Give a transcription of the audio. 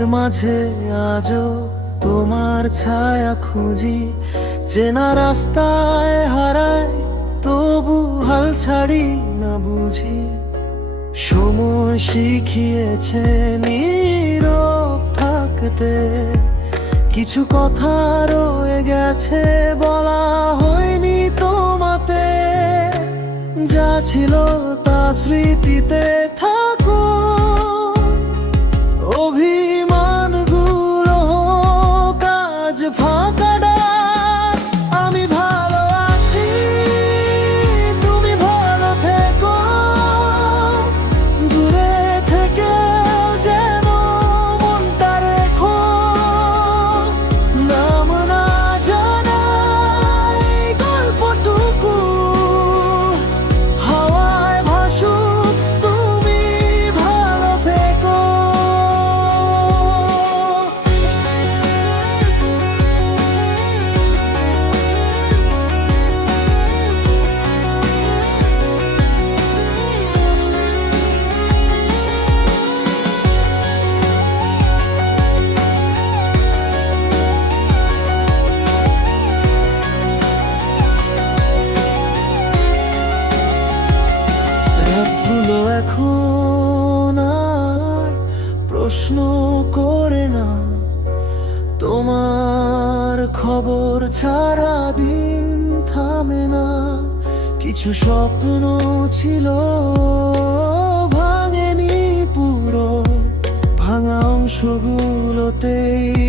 রাতের মাঝে আজও তোমার ছায়া খুঁজি, চেনা রাস্তায় হারাই তবু হাল ছাড়ি না বুঝি। সময় শিখিয়েছে নীরব থাকতে, কিছু কথা রয়ে গেছে বলা হয়নি তোমাতে। যা ছিল তা স্মৃতিতে থাকো, অভিমানগুলো কাজ ফাঁকা ডাক। আমি ভালো আছি, তুমি ভালো থেকো, দূরে থেকে যেন মনটা রেখো। নাম না জানা এই গল্পটুকু হাওয়ায় ভাসুক, তুমি ভালো থেকো। রাতগুলো এখন আর প্রশ্ন করে না, তোমার খবর ছাড়া দিন থামে না। কিছু স্বপ্ন ছিল ভাঙেনি পুরো, ভাঙা অংশগুলোতেই